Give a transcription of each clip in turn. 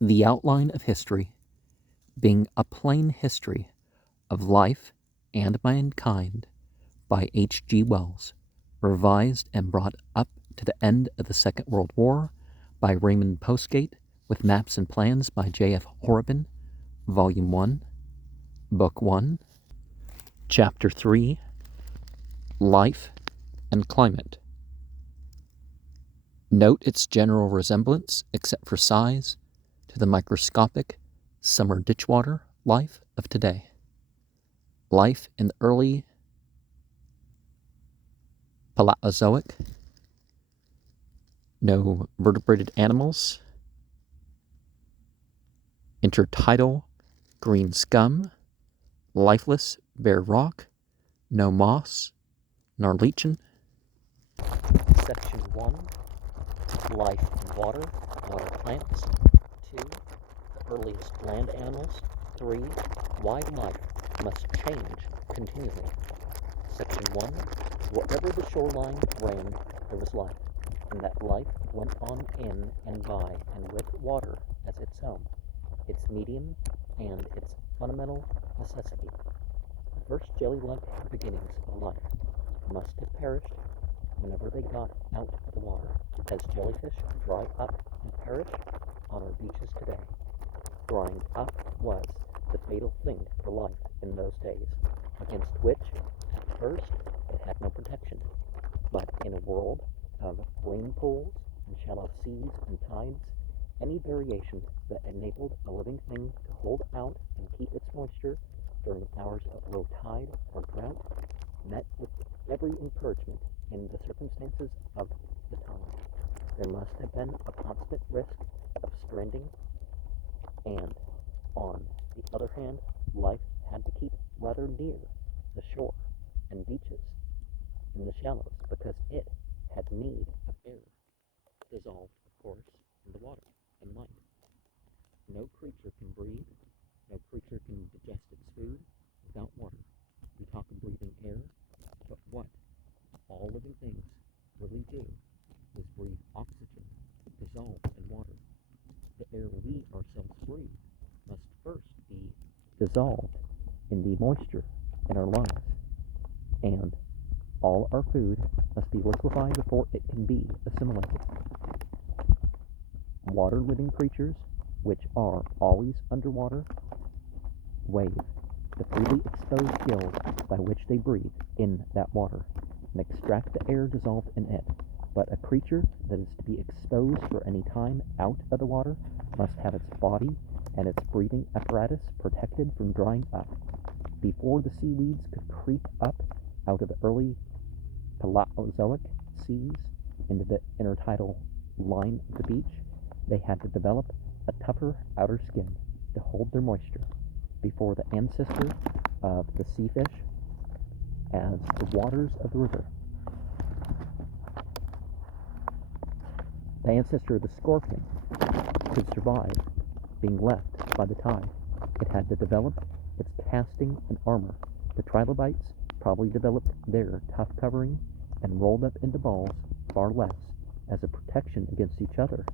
The Outline of History, being a plain history of life and mankind by H.G. Wells, revised and brought up to the end of the Second World War by Raymond Postgate, with maps and plans by J.F. Horrobin, Volume 1, Book 1, Chapter 3, Life and Climate. Note its general resemblance, except for size, to the microscopic summer ditchwater life of today. Life in the early Paleozoic. No vertebrated animals. Intertidal green scum. Lifeless bare rock. No moss nor lichen. Section 1. Life in water, water plants. 2. The earliest land animals. 3. Why life must change continually. Section 1. Wherever the shoreline ran, there was life, and that life went on in and by and with water as its home, its medium, and its fundamental necessity. The first jelly-like beginnings of life must have perished whenever they got out of the water, as jellyfish dry up and perish on our beaches today. Drying up was the fatal thing for life in those days, against which, at first, it had no protection. But in a world of rain pools and shallow seas and tides, any variation that enabled a living thing to hold out and keep its moisture during hours of low tide or drought met with every encouragement in the circumstances of the time. There must have been a constant risk of stranding, and on the other hand, life had to keep rather near the shore and beaches in the shallows, because it had need of air, dissolved, of course, in the water and light. No creature can breathe, no creature can digest its food without water. We talk of breathing air, but what all living things really do is breathe oxygen dissolved in water. The air we ourselves breathe must first be dissolved in the moisture in our lungs, and all our food must be liquefied before it can be assimilated. Water-living creatures, which are always underwater, wave the freely exposed gills by which they breathe in that water and extract the air dissolved in it. But a creature that is to be exposed for any time out of the water must have its body and its breathing apparatus protected from drying up. Before the seaweeds could creep up out of the early Paleozoic seas into the intertidal line of the beach, they had to develop a tougher outer skin to hold their moisture before the ancestor of the sea fish as the waters of the river. The ancestor of the scorpion could survive being left by the tide. It had to develop its casting and armor. The trilobites probably developed their tough covering and rolled up into balls far less as a protection against each other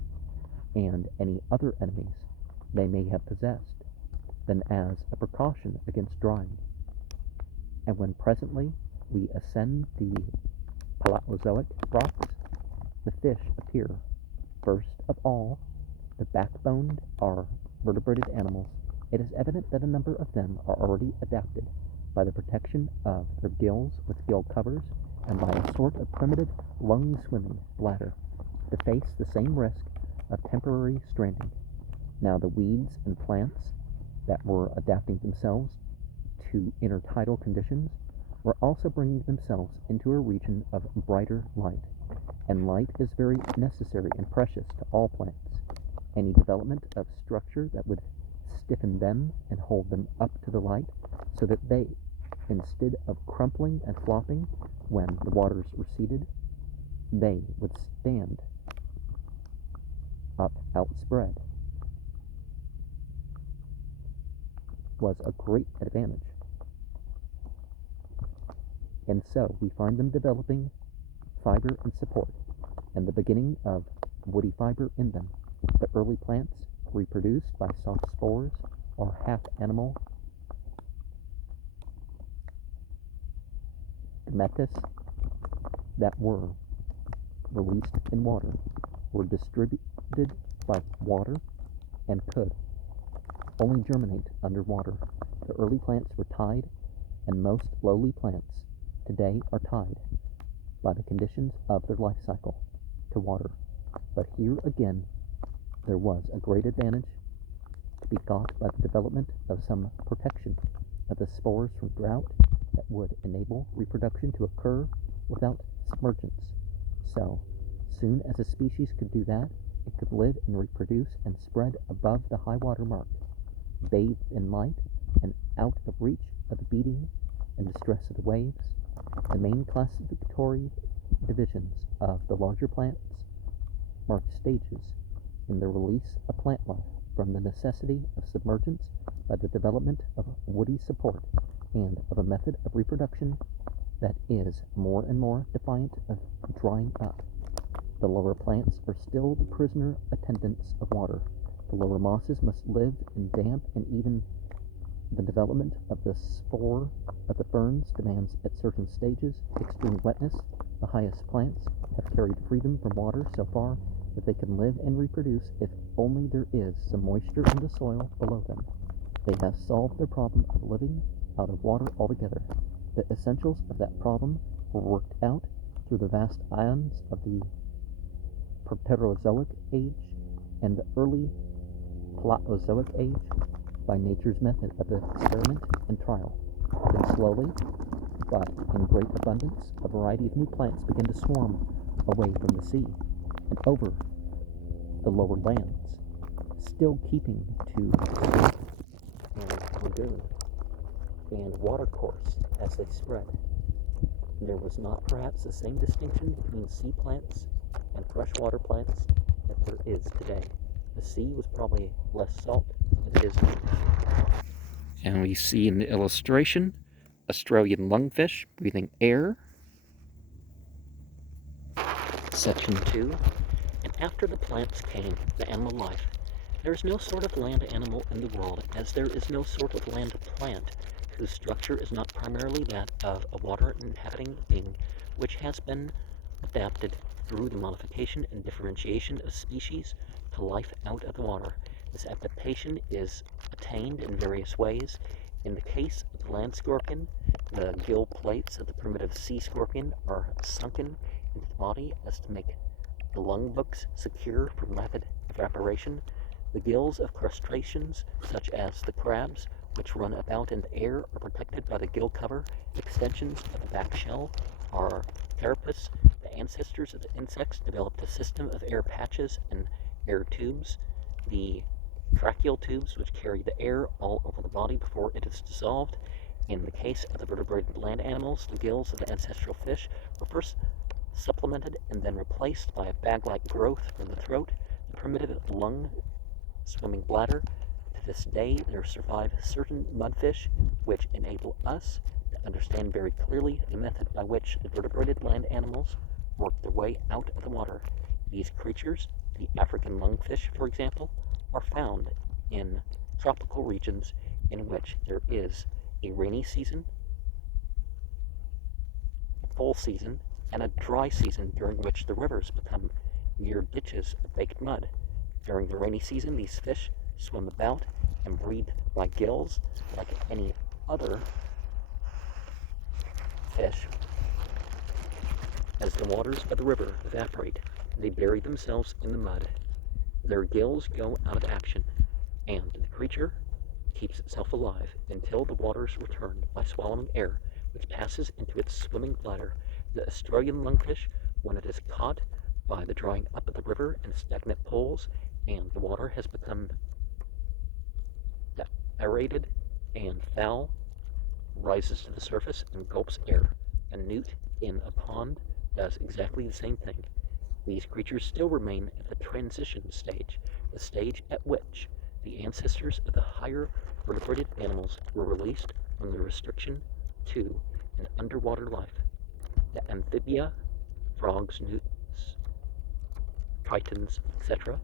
and any other enemies they may have possessed than as a precaution against drying. And when presently we ascend the Paleozoic rocks, the fish appear. First of all, the backboned are vertebrated animals. It is evident that a number of them are already adapted by the protection of their gills with gill covers and by a sort of primitive lung-swimming bladder to face the same risk of temporary stranding. Now the weeds and plants that were adapting themselves to intertidal conditions were also bringing themselves into a region of brighter light, and light is very necessary and precious to all plants. Any development of structure that would stiffen them and hold them up to the light so that they, instead of crumpling and flopping when the waters receded, they would stand up outspread, was a great advantage. And so we find them developing fiber and support, and the beginning of woody fiber in them. The early plants reproduced by soft spores or half-animal gametes that were released in water, were distributed by water, and could only germinate underwater. The early plants were tied, and most lowly plants today are tied by the conditions of their life cycle to water. But here again, there was a great advantage to be got by the development of some protection of the spores from drought that would enable reproduction to occur without submergence. So, soon as a species could do that, it could live and reproduce and spread above the high water mark, bathed in light and out of reach of the beating and distress of the waves. The main classificatory divisions of the larger plants mark stages in the release of plant life from the necessity of submergence by the development of woody support and of a method of reproduction that is more and more defiant of drying up. The lower plants are still the prisoner attendants of water. The lower mosses must live in damp, and even the development of the spore of the ferns demands at certain stages extreme wetness. The highest plants have carried freedom from water so far that they can live and reproduce if only there is some moisture in the soil below them. They have solved their problem of living out of water altogether. The essentials of that problem were worked out through the vast ions of the Proterozoic age and the early Paleozoic age by nature's method of experiment and trial. Then slowly, but in great abundance, a variety of new plants began to swarm away from the sea and over the lower lands, still keeping to the and lagoon and watercourse as they spread. There was not perhaps the same distinction between sea plants and freshwater plants that there is today. The sea was probably less salt than it is now. And we see in the illustration Australian lungfish breathing air. Section 2. And after the plants came the animal life. There is no sort of land animal in the world, as there is no sort of land plant whose structure is not primarily that of a water-inhabiting being, which has been adapted through the modification and differentiation of species to life out of the water. This adaptation is attained in various ways. In the case of the land scorpion, the gill plates of the primitive sea scorpion are sunken into the body as to make the lung books secure from rapid evaporation. The gills of crustaceans, such as the crabs, which run about in the air, are protected by the gill cover. Extensions of the back shell are carapace. The ancestors of the insects developed a system of air patches and air tubes. The tracheal tubes, which carry the air all over the body before it is dissolved. In the case of the vertebrated land animals, the gills of the ancestral fish were first supplemented and then replaced by a bag-like growth from the throat. The primitive lung swimming bladder. To this day, there survive certain mudfish which enable us to understand very clearly the method by which the vertebrated land animals work their way out of the water. These creatures, the African lungfish, for example, are found in tropical regions in which there is a rainy season, a full season, and a dry season during which the rivers become mere ditches of baked mud. During the rainy season, these fish swim about and breathe by gills like any other fish. As the waters of the river evaporate, they bury themselves in the mud. Their gills go out of action, and the creature keeps itself alive until the waters return by swallowing air, which passes into its swimming bladder. The Australian lungfish, when it is caught by the drying up of the river and stagnant pools, and the water has become aerated and foul, rises to the surface and gulps air. A newt in a pond does exactly the same thing. These creatures still remain at the transition stage, the stage at which the ancestors of the higher vertebrated animals were released from the restriction to an underwater life. The amphibia, frogs, newts, tritons, etc.,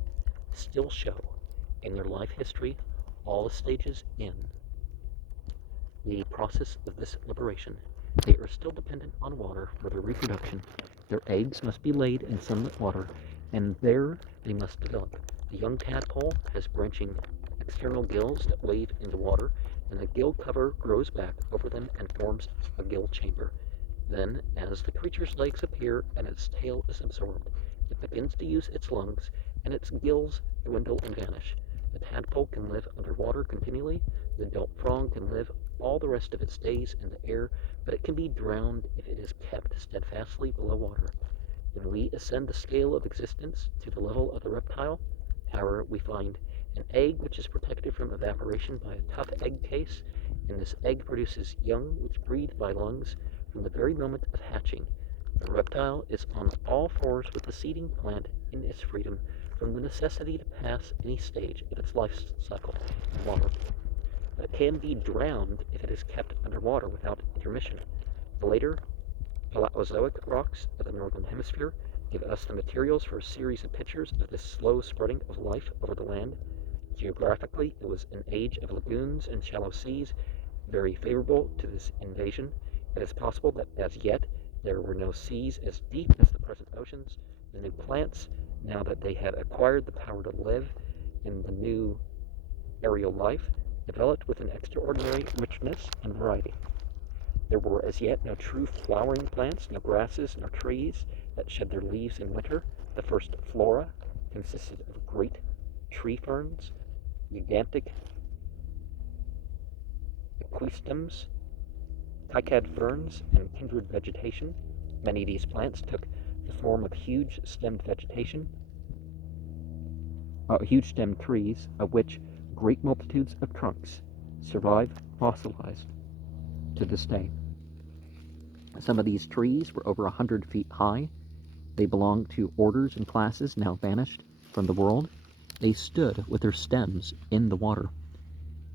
still show in their life history, all the stages in the process of this liberation. They are still dependent on water for their reproduction. Their eggs must be laid in sunlit water, and there they must develop. The young tadpole has branching external gills that wave in the water, and the gill cover grows back over them and forms a gill chamber. Then, as the creature's legs appear and its tail is absorbed, it begins to use its lungs, and its gills dwindle and vanish. The tadpole can live underwater continually. The adult frog can live all the rest of its days in the air, but it can be drowned if it is kept steadfastly below water. When we ascend the scale of existence to the level of the reptile, however, we find an egg which is protected from evaporation by a tough egg case, and this egg produces young which breathe by lungs from the very moment of hatching. The reptile is on all fours with the seeding plant in its freedom from the necessity to pass any stage of its life cycle in water, but it can be drowned if it is kept underwater without intermission. The later Paleozoic rocks of the northern hemisphere give us the materials for a series of pictures of this slow spreading of life over the land. Geographically, it was an age of lagoons and shallow seas, very favorable to this invasion. It is possible that as yet there were no seas as deep as the present oceans. The new plants, now that they had acquired the power to live in the new aerial life, developed with an extraordinary richness and variety. There were as yet no true flowering plants, no grasses, nor trees that shed their leaves in winter. The first flora consisted of great tree ferns, gigantic equistums, cycad ferns, and kindred vegetation. Many of these plants took the form of huge stemmed trees, of which great multitudes of trunks survive fossilized to this day. Some of these trees were over 100 feet high. They belonged to orders and classes now vanished from the world. They stood with their stems in the water,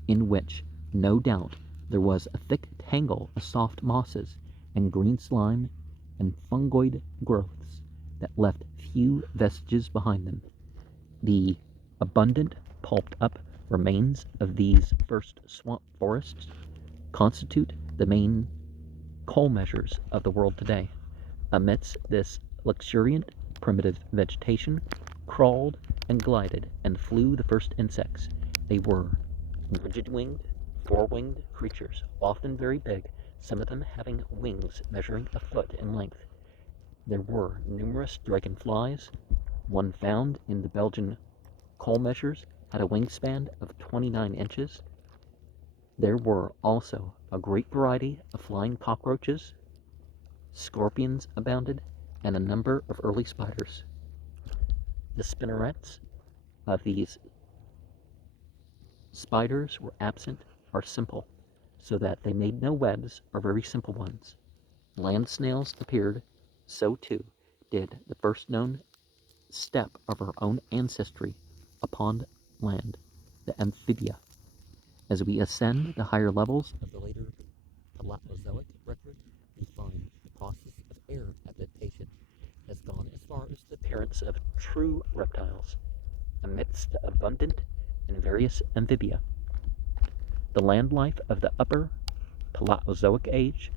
in which, no doubt, there was a thick tangle of soft mosses and green slime and fungoid growths that left few vestiges behind them. The abundant, pulped up remains of these first swamp forests constitute the main coal measures of the world today. Amidst this luxuriant, primitive vegetation, crawled and glided and flew the first insects. They were rigid-winged, four-winged creatures, often very big, some of them having wings measuring a foot in length. There were numerous dragonflies. One found in the Belgian coal measures had a wingspan of 29 inches. There were also a great variety of flying cockroaches, scorpions abounded, and a number of early spiders. The spinnerets of these spiders were absent or simple, so that they made no webs or very simple ones. Land snails appeared, so too did the first known step of our own ancestry upon land, the amphibia. As we ascend the higher levels of the later Paleozoic record, we find the process of air adaptation has gone as far as the appearance of true reptiles amidst the abundant and various amphibia. The land life of the upper Paleozoic age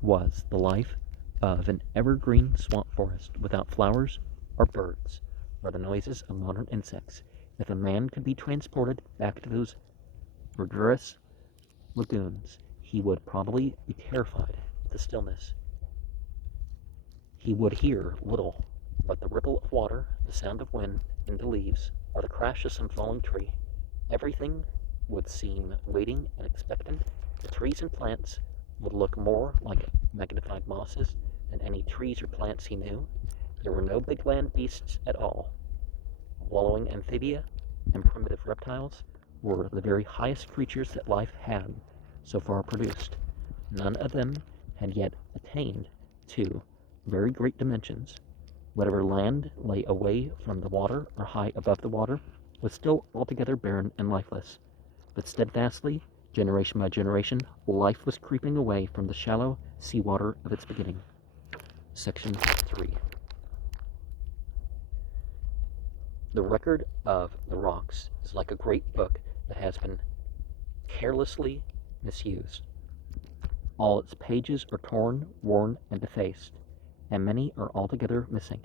was the life of an evergreen swamp forest without flowers or birds or the noises of modern insects. If a man could be transported back to those verdurous lagoons, he would probably be terrified at the stillness. He would hear little but the ripple of water, the sound of wind in the leaves, or the crash of some falling tree. Everything would seem waiting and expectant. The trees and plants would look more like magnified mosses than any trees or plants he knew. There were no big land beasts at all. Wallowing amphibia and primitive reptiles were the very highest creatures that life had so far produced. None of them had yet attained to very great dimensions. Whatever land lay away from the water or high above the water was still altogether barren and lifeless. But steadfastly, generation by generation, life was creeping away from the shallow seawater of its beginning. Section 3. The record of the rocks is like a great book that has been carelessly misused. All its pages are torn, worn, and defaced, and many are altogether missing.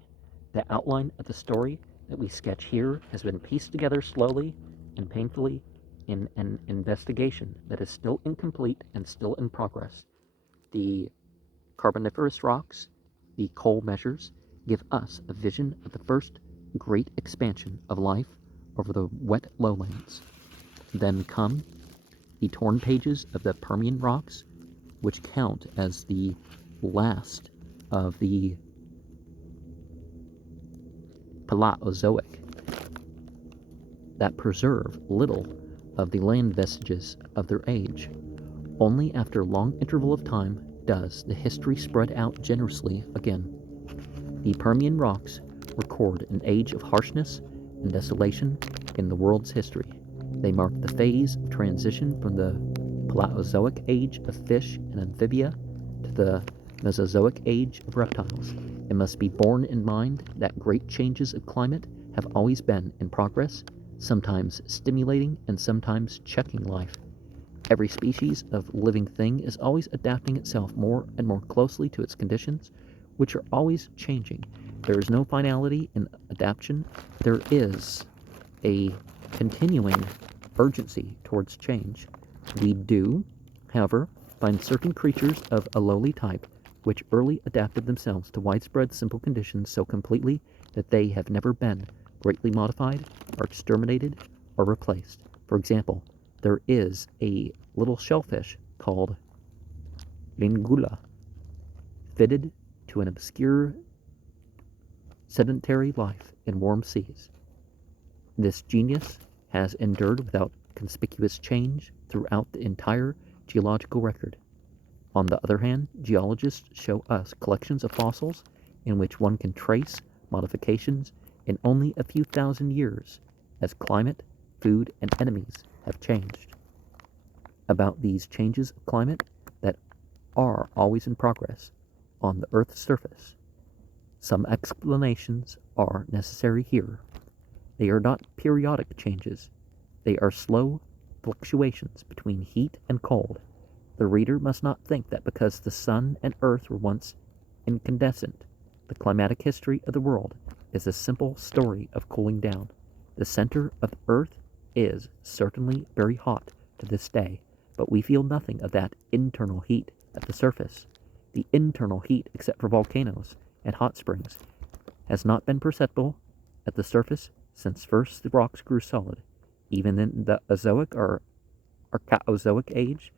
The outline of the story that we sketch here has been pieced together slowly and painfully in an investigation that is still incomplete and still in progress. The Carboniferous rocks, the coal measures, give us a vision of the first great expansion of life over the wet lowlands. Then come the torn pages of the Permian rocks, which count as the last of the Paleozoic, that preserve little of the land vestiges of their age. Only after a long interval of time does the history spread out generously again. The Permian rocks record an age of harshness and desolation in the world's history. They mark the phase of transition from the Paleozoic age of fish and amphibia to the Mesozoic age of reptiles. It must be borne in mind that great changes of climate have always been in progress, sometimes stimulating and sometimes checking life. Every species of living thing is always adapting itself more and more closely to its conditions, which are always changing. There is no finality in adaptation. There is a continuing urgency towards change. We do, however, find certain creatures of a lowly type which early adapted themselves to widespread simple conditions so completely that they have never been greatly modified or exterminated or replaced. For example, there is a little shellfish called Lingula, fitted to an obscure sedentary life in warm seas. This genius has endured without conspicuous change throughout the entire geological record. On the other hand, geologists show us collections of fossils in which one can trace modifications in only a few thousand years as climate, food, and enemies have changed. About these changes of climate that are always in progress on the Earth's surface, some explanations are necessary here. They are not periodic changes. They are slow fluctuations between heat and cold. The reader must not think that because the sun and earth were once incandescent, the climatic history of the world is a simple story of cooling down. The center of the earth is certainly very hot to this day, but we feel nothing of that internal heat at the surface. The internal heat, except for volcanoes and hot springs, has not been perceptible at the surface since first the rocks grew solid. Even in the Azoic or Archaeozoic age,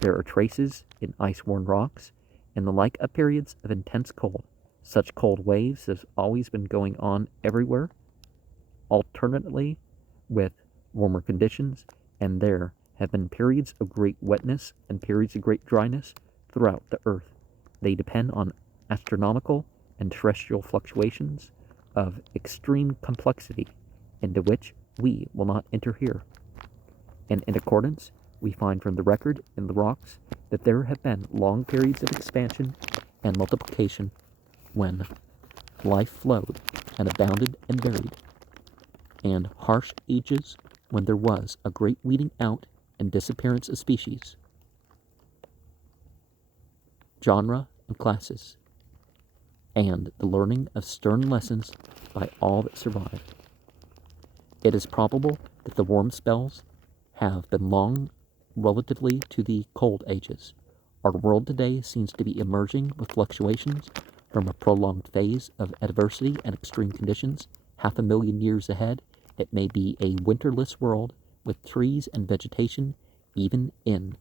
there are traces in ice-worn rocks and the like of periods of intense cold. Such cold waves have always been going on everywhere, alternately with warmer conditions, and there have been periods of great wetness and periods of great dryness throughout the earth. They depend on astronomical and terrestrial fluctuations of extreme complexity, into which we will not enter here. And in accordance, we find from the record in the rocks that there have been long periods of expansion and multiplication when life flowed and abounded and varied, and harsh ages when there was a great weeding out and disappearance of species, genre, and classes, and the learning of stern lessons by all that survived. It is probable that the warm spells have been long relatively to the cold ages. Our world today seems to be emerging with fluctuations from a prolonged phase of adversity and extreme conditions. 500,000 years ahead, it may be a winterless world with trees and vegetation even in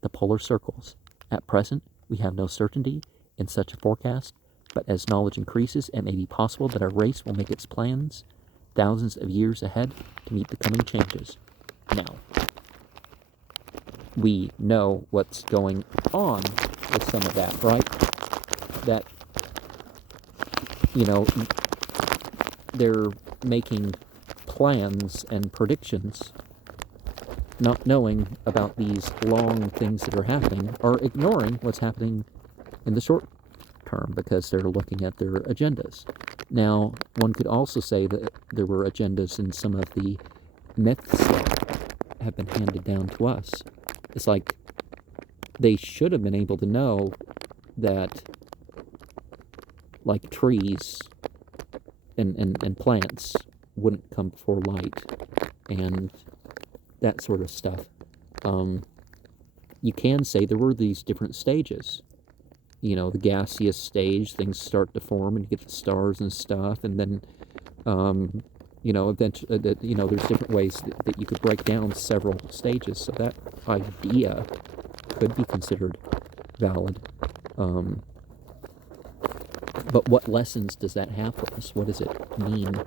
the polar circles. At present, we have no certainty in such a forecast, but as knowledge increases, it may be possible that our race will make its plans thousands of years ahead to meet the coming changes. Now, we know what's going on with some of that, right? That, they're making plans and predictions, not knowing about these long things that are happening, or ignoring what's happening in the short term because they're looking at their agendas. Now, one could also say that there were agendas in some of the myths that have been handed down to us. It's like they should have been able to know that, like, trees and plants wouldn't come before light and that sort of stuff. You can say there were these different stages. You know, the gaseous stage, things start to form and you get the stars and stuff, and then eventually, there's different ways that you could break down several stages, so that idea could be considered valid. But what lessons does that have for us? What does it mean